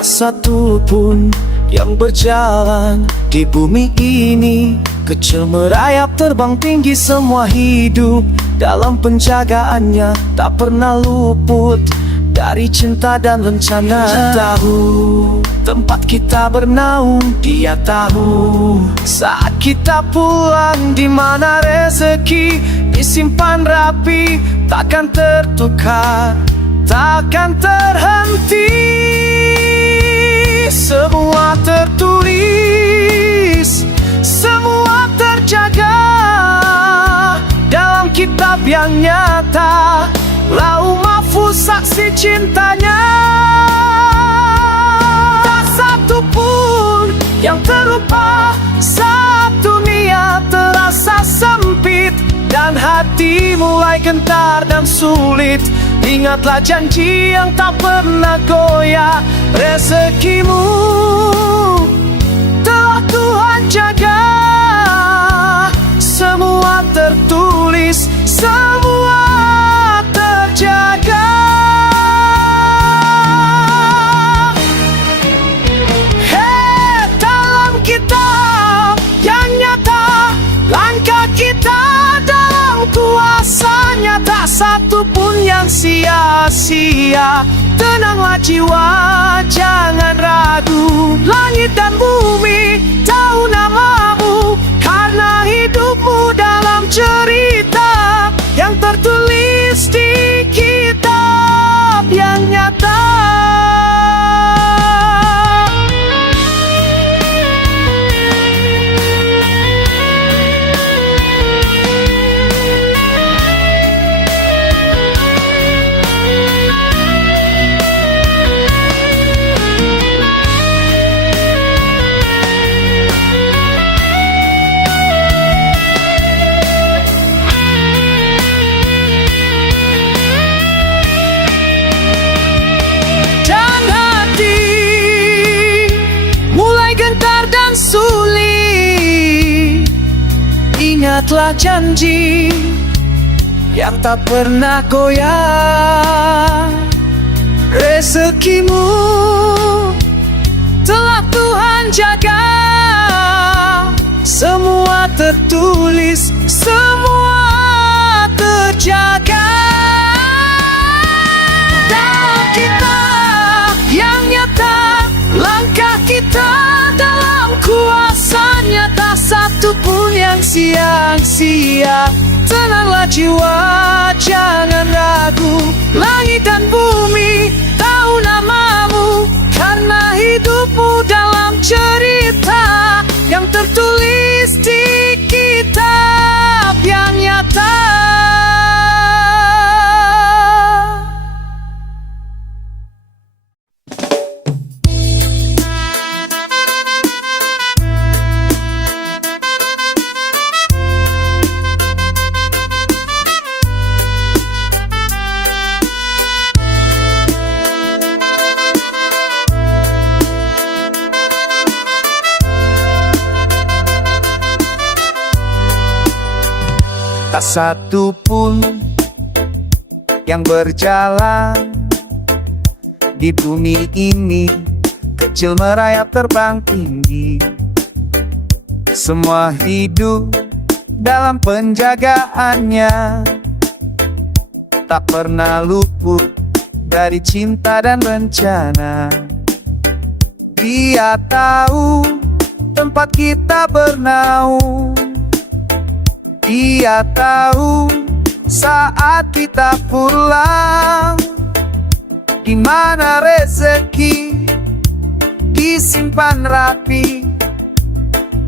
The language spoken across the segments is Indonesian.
Tak satu pun yang berjalan di bumi ini kecil merayap terbang tinggi, semua hidup dalam penjagaannya, tak pernah luput dari cinta dan rencana. Dia tahu tempat kita bernaung, dia tahu saat kita pulang di mana rezeki disimpan rapi, takkan tertukar, takkan terhenti. Semua tertulis, semua terjaga dalam kitab yang nyata, Lauh Mahfuz saksi cintanya. Tak satu pun yang terlupa saat dunia terasa sempit dan hati mulai gentar dan sulit. Ingatlah janji yang tak pernah goyah, rezekimu telah Tuhan jaga. Semua tertulis, semua terjaga. Hey, dalam kitab yang nyata, langkah kita dalam kuasanya, tak satu pun yang sia-sia. Tenanglah jiwa, jangan ragu, langit dan bumi tahu namamu, karena hidupmu dalam cerita yang tertulis di kitab yang nyata. Ingatlah janji yang tak pernah goyah, rezekimu telah Tuhan jaga. Semua tertulis, semua terjaga dalam kitab yang nyata, langkah kita dalam kuasanya, tak satu pun yang sia-sia. Tenanglah jiwa, jangan ragu, langit dan bumi tahu namamu, karena hidupmu dalam cerita yang tertulis di kitab yang nyata. Tak satu pun yang berjalan di bumi ini kecil merayap terbang tinggi, semua hidup dalam penjagaannya, tak pernah luput dari cinta dan rencana. Dia tahu tempat kita bernaung, dia tahu saat kita pulang di mana rezeki disimpan rapi,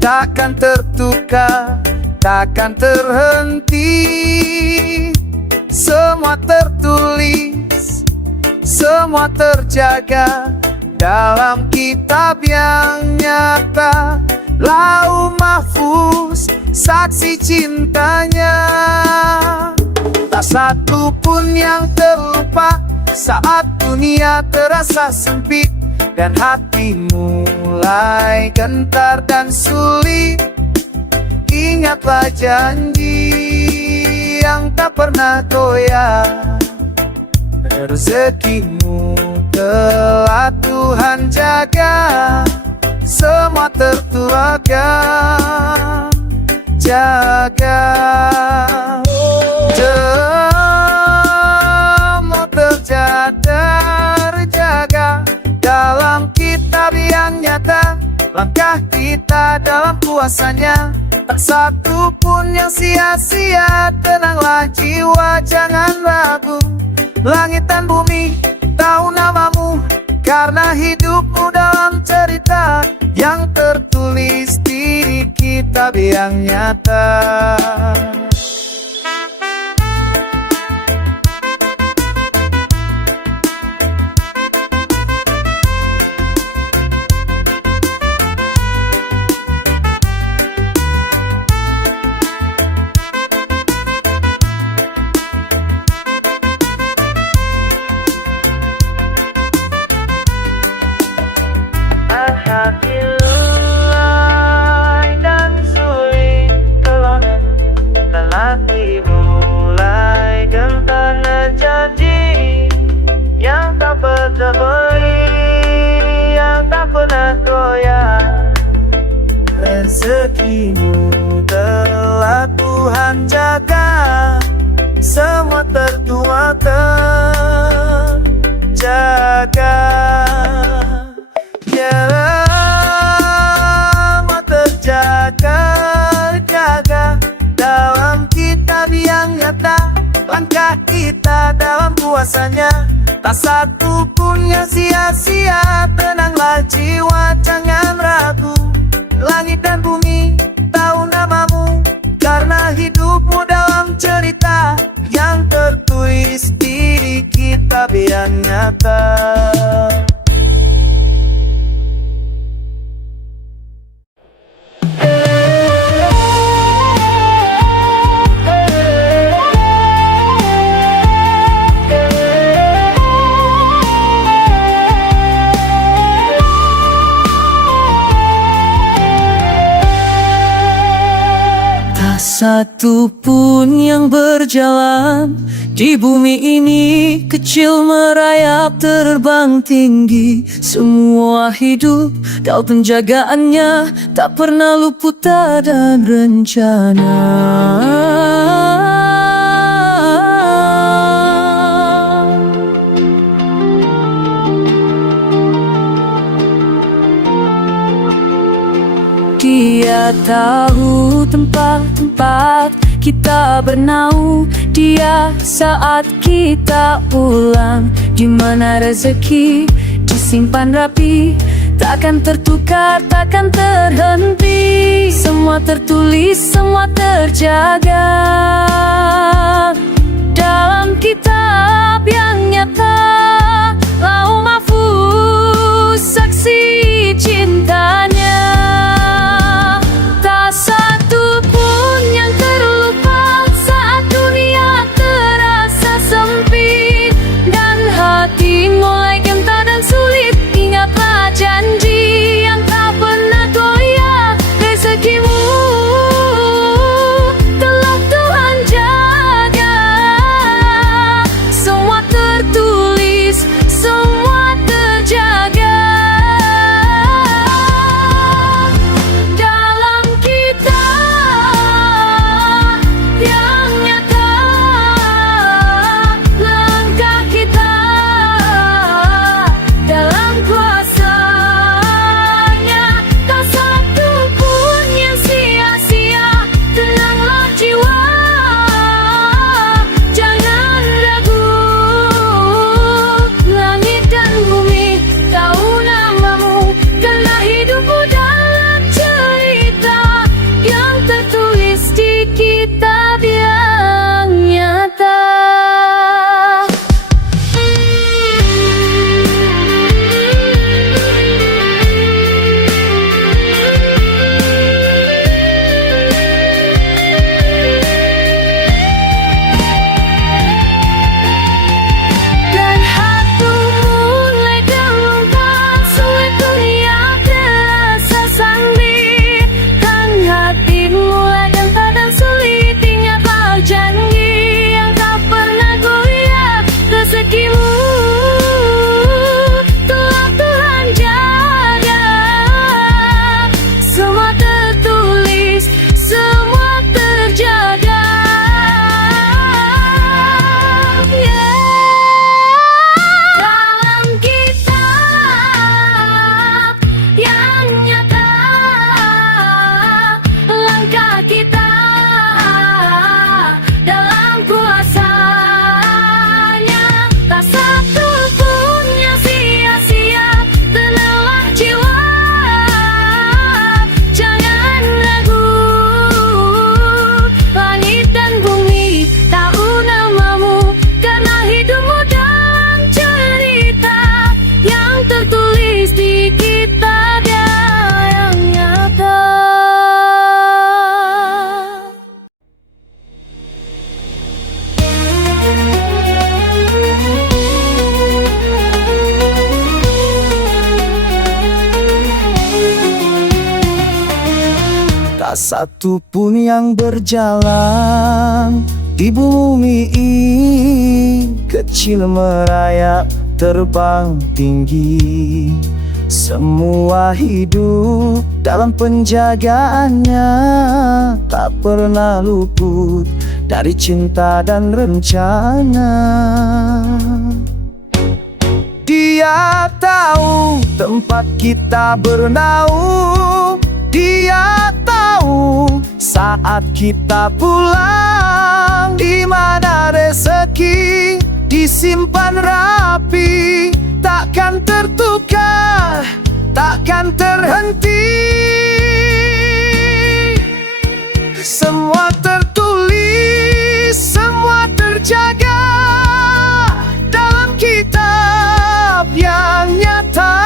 takkan tertukar, takkan terhenti. Semua tertulis, semua terjaga dalam kitab yang nyata, Lauh Mahfuz saksi cintanya. Tak satu pun yang terlupa saat dunia terasa sempit dan hati mulai gentar dan sulit. Ingatlah janji yang tak pernah goyah, rezekimu telah Tuhan jaga, semua terjaga. Semua terjaga dalam kitab yang nyata. Langkah kita dalam kuasanya, tak satu pun yang sia-sia. Tenanglah jiwa, jangan ragu. Langit dan bumi tahu namamu, karena hidupmu dalam cerita yang tertulis di kitab yang nyata. Alhamdulillah dan sulit telah dimulai, gempana janji yang tak pernah beri, yang tak pernah goyah. Rezekimu telah Tuhan jaga, semua terjaga. Semua terjaga dalam kitab yang nyata. Langkah kita dalam kuasanya, tak satu pun yang sia-sia. Tenanglah jiwa, jangan ragu. Langit dan bumi tahu namamu, karena hidupmu dalam cerita yang tertulis di kitab yang nyata. Satu pun yang berjalan di bumi ini kecil merayap terbang tinggi. Semua hidup dalam penjagaannya, tak pernah luput dan rencana. Dia tahu tempat-tempat kita bernaung. Dia saat kita pulang, di mana rezeki disimpan rapi, takkan tertukar, takkan terhenti. Semua tertulis, semua terjaga dalam kitab yang nyata. Lauh Mahfuz saksi cintanya. Janji yang tak pernah goyah, rezekimu telah Tuhan jaga, Tak satu pun yang berjalan di bumi ini kecil merayap terbang tinggi. Semua hidup dalam penjagaannya, tak pernah luput dari cinta dan rencana. Dia tahu tempat kita bernaung, dia tahu saat kita pulang, di mana rezeki disimpan rapi, takkan tertukar, takkan terhenti. Semua tertulis, semua terjaga dalam kitab yang nyata.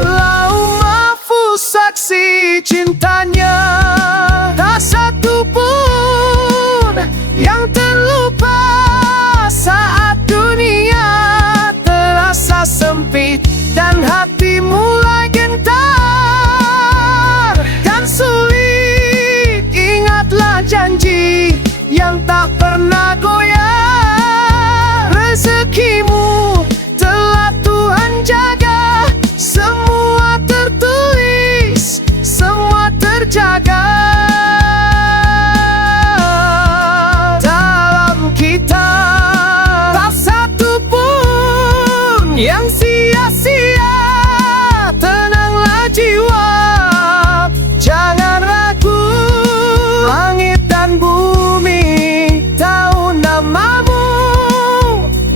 Lauh Mahfuz saksi cintanya, tak satu pun yang terlupa saat dunia terasa sempit dan hati mulai gentar dan sulit. Ingatlah janji yang tak pernah goyah, rezekimu telah Tuhan jaga. Semua tertulis, semua terjaga dalam kitab. Tak satu pun yang sia-sia. Tenanglah jiwa, jangan ragu. Langit dan bumi tahu namamu,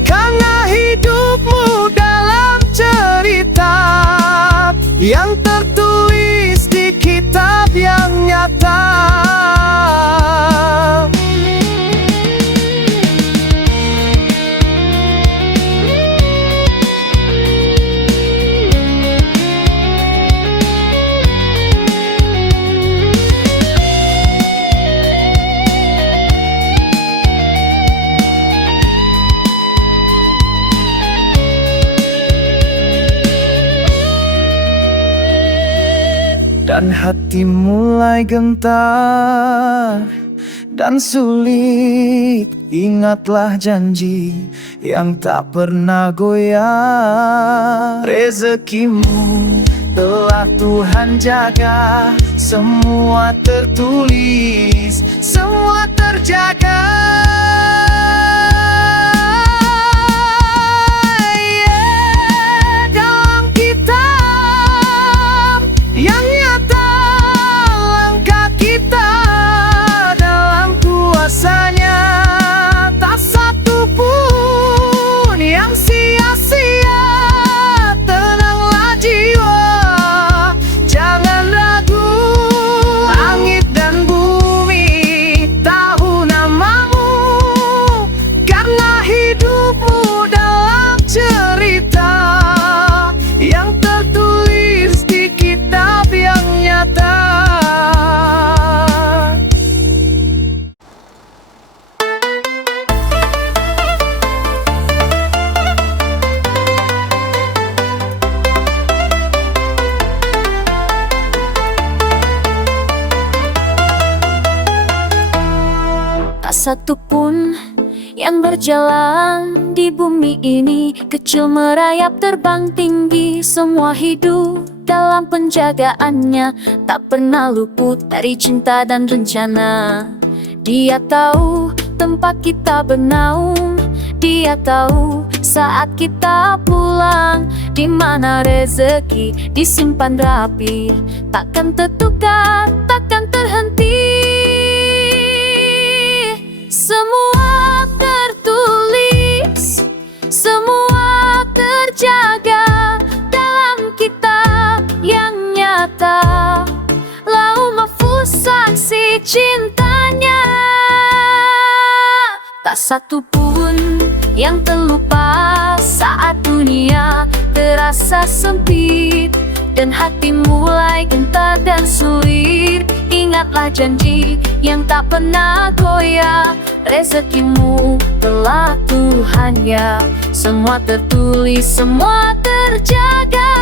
karena hidupmu dalam cerita yang tertulis di kitab yang nyata. Dan hati mulai gentar dan sulit. Ingatlah janji yang tak pernah goyah, rezekimu telah Tuhan jaga. Semua tertulis, semua terjaga. Dalam kitab yang nyata, langkah kita dalam kuasanya. Tak satu pun yang sia-sia. Tenanglah jiwa, jangan ragu. Langit dan bumi tahu namamu, karena hidupmu dalam cerita yang tertulis di kitab yang nyata. Tak satu pun yang berjalan di bumi ini kecil merayap terbang tinggi. Semua hidup dalam penjagaannya, tak pernah luput dari cinta dan rencana. Dia tahu tempat kita bernaung, dia tahu saat kita pulang, di mana rezeki disimpan rapi, takkan tertukar, takkan terhenti. Semua tertulis, semua terjaga dalam kitab yang nyata. Lauh Mahfuz saksi cintanya, tak satu pun yang terlupa saat dunia terasa sempit dan hati mulai gentar dan sulit. Ingatlah janji yang tak pernah goyah, rezekimu telah Tuhan ya. Semua tertulis, semua terjaga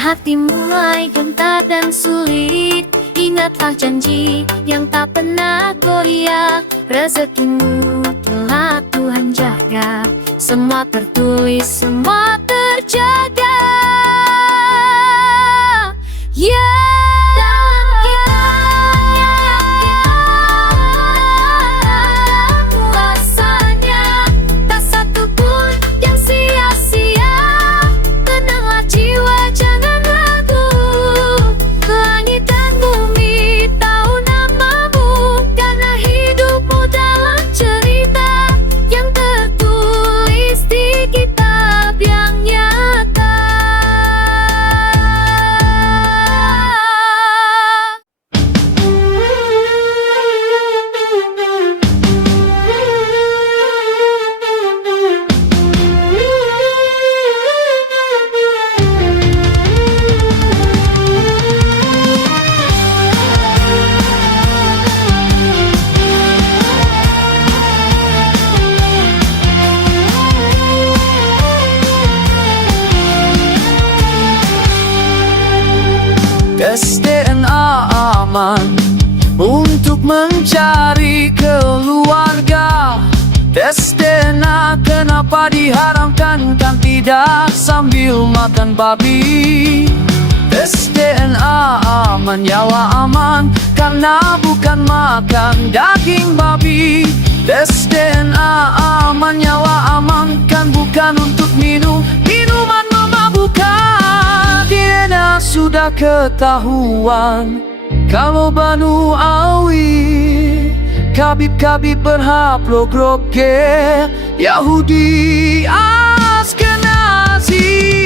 hati mulai gentar dan sulit, ingatlah janji yang tak pernah goyah. Rezekimu telah Tuhan jaga, semua tertulis, semua terjaga. Kuasanya tak satu pun yang sia-sia. Tenanglah jiwa, jangan ragu. Langit dan bumi tahu namamu, karena hidupmu dalam cerita yang tertulis di kitab yang nyata. Tes DNA aman untuk mencari keluarga. Tes DNA kenapa diharamkan, kan tidak sambil makan babi. Tes DNA aman, nyawa aman, karena bukan makan daging babi. Tes DNA aman, nyawa aman, kan bukan untuk minuman memabukkan. DNA sudah ketahuan kalau Banu Awi Kabib berhaplo groke Yahudi Askenazi.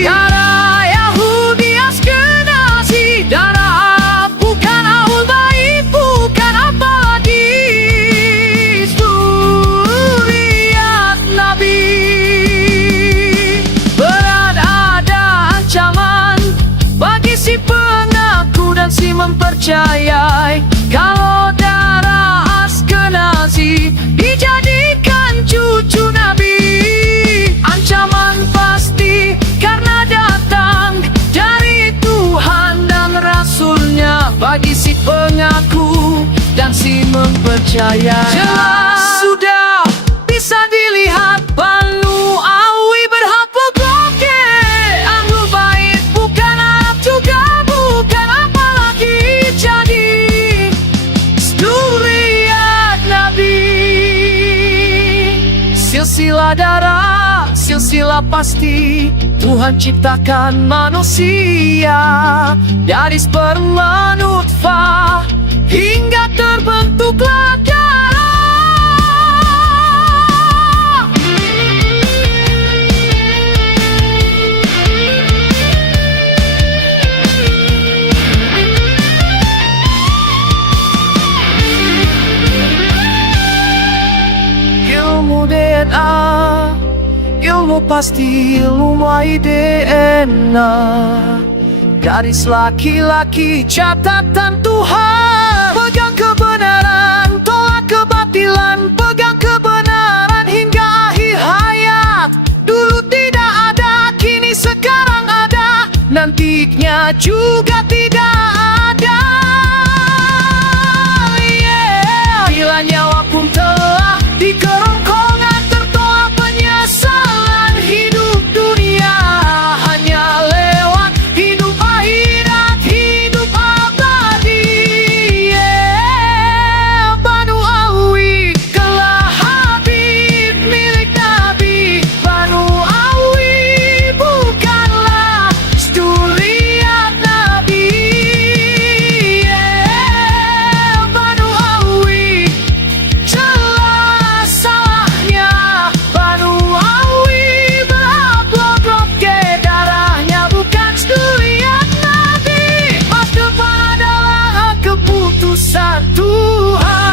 Darah Yahudi Askenazi, darah bukan Ahlul Bait, bukan apalagi zuriat Nabi. Berat ada ancaman bagi si pengaku dan si mempercayai, kalau darah Askenazi dijadikan cucu Nabi. Ancaman pasti karena datang dari Tuhan dan Rasulnya bagi si pengaku dan si mempercayai. Jelas sudah bisa dilihat Banu Awi berhaplo groke Ahlul Bait, bukan Arab juga bukan apalagi jadi zuriat Nabi. Silsilah darah, silsilah pasti Tuhan ciptakan manusia dari sperma nutfah hingga terbentuklah darah. Ilmu DNA, ilmu pasti, ilmu DNA. Garis laki-laki catatan Tuhan, pegang kebenaran, tolak kebatilan, pegang kebenaran hingga akhir hayat. Dulu tidak ada, kini sekarang ada, nantinya juga tidak ada. Bila nyawa pun telah di kerongkongan, tertolak penyesalan hidup dunia hanya lewat hidup akhirat, hidup abadi. Banu Awi kelak Habib milik Nabi. Banu Awi bukanlah zuriat Nabi. Banu Awi jelas salahnya. Banu Awi berhaplo groke, darahnya bukan zuriat Nabi. Masa depan adalah keputusan Tuhan.